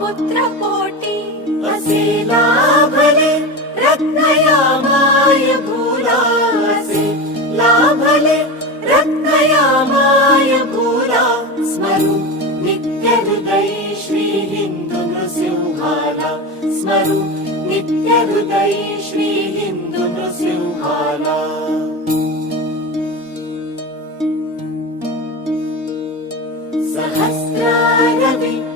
पुत्र असे लाभले रत्नया माय असे लाभले रत्नया माय भूला। स्मरु नित्य हृदय श्री हिंदू नृसिंहाला। स्मरु नित्य हृदय श्री हिंदू नृसिंहाला। सहस्रारवि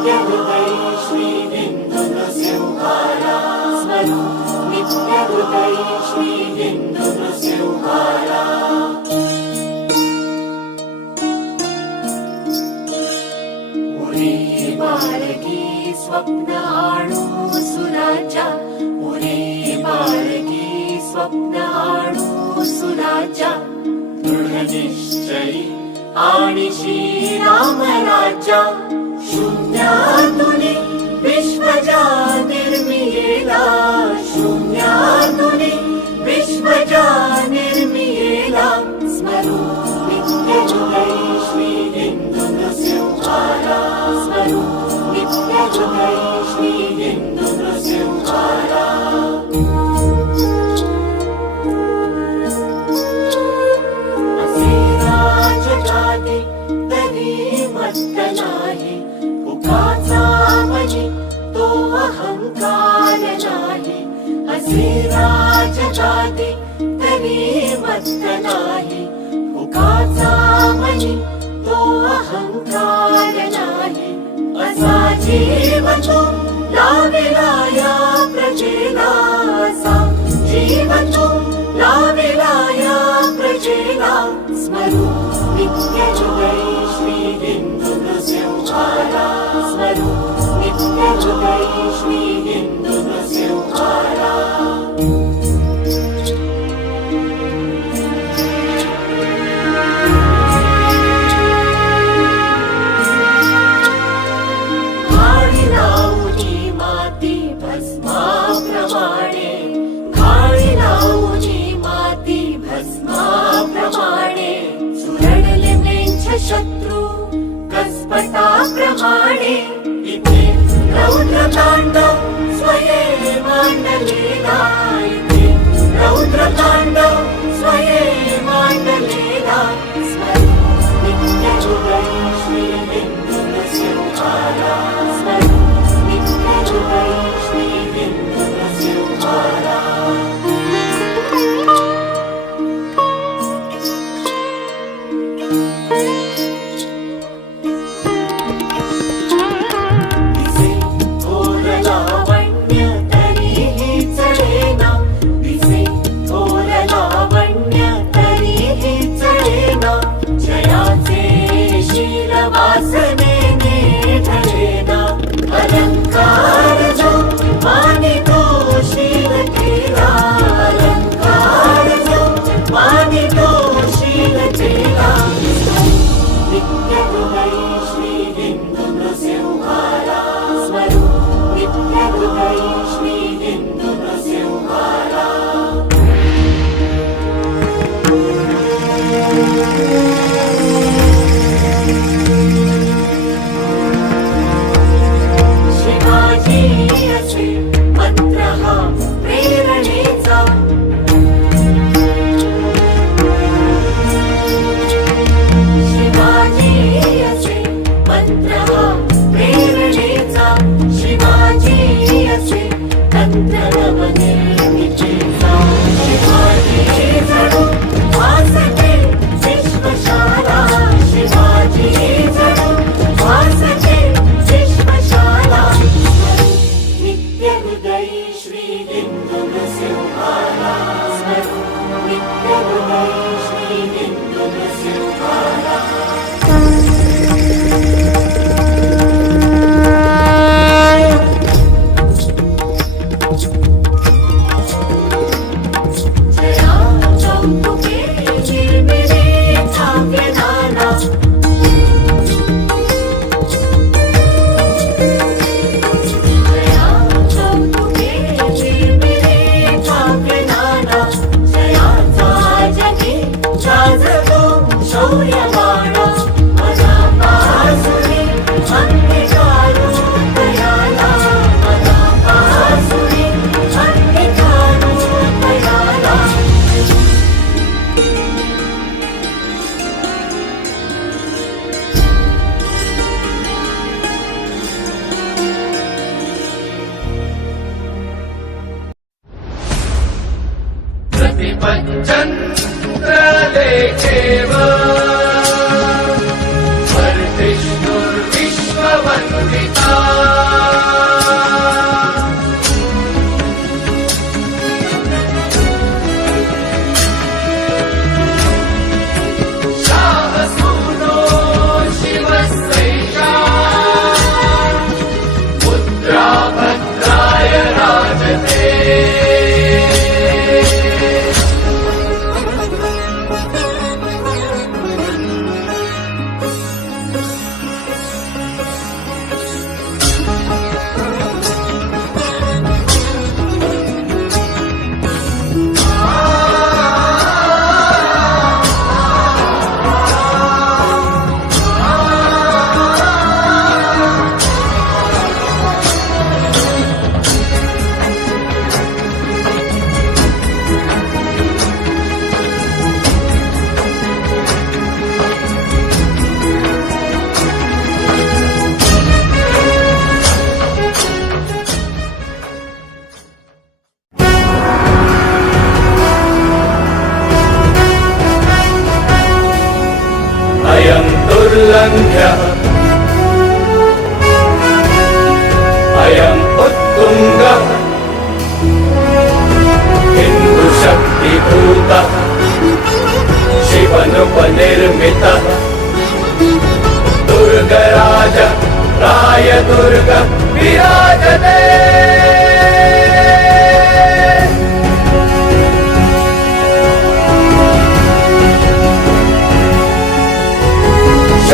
नित्यहृदयी श्रीबिन्दुनसिंहाय स्मर नित्यहृदयी श्रीबिन्दुनसिंहाय बालकी स्वप्न आणू सुराच्या पुरे बालकी स्वप्न आणू सुराच्या दृढ निश्चयी आणि श्रीरामराजा ശൂന്യാത്മ असे राजगादी तरी मत्त नाही उगाचा मनी तो अहंकार नाही। असा जीव तो लाविला या प्रजेला असा जीव तो लाविला या प्रजेला स्मरू नित्य हृदय श्री हिंदू नृसिंहाला स्मरू नित्य हृदय कसपटाप्रमाणे इथे रौद्र तांडव स्वये मांडलेला चन्द्र देखेव నిర్మిత దుర్గరాజ రాయ దుర్గ విరాజతే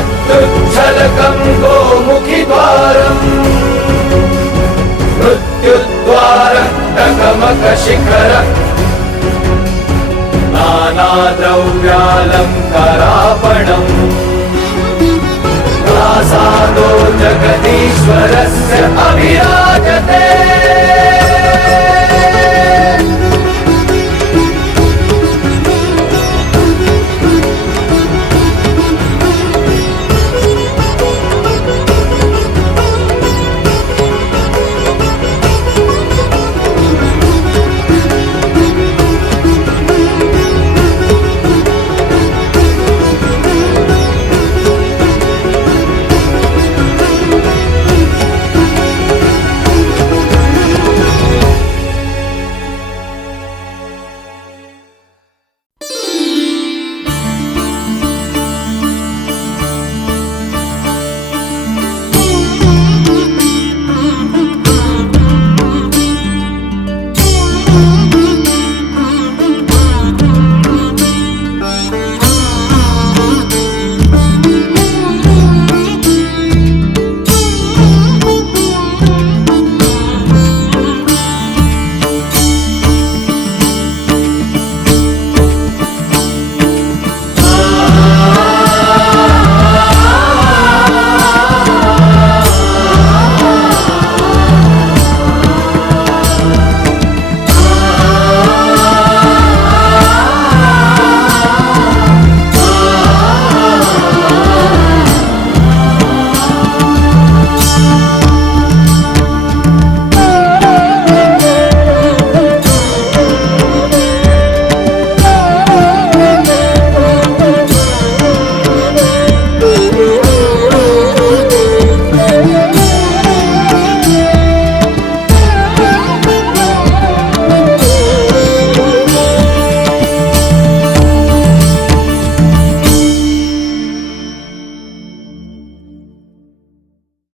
शत्रुच्छलकं गोमुखिद्वारम् मृत्युद्वारः टकमकशिखर द्रौलङ्कारापणम् प्रासादो जगदीश्वरस्य अभिराजते।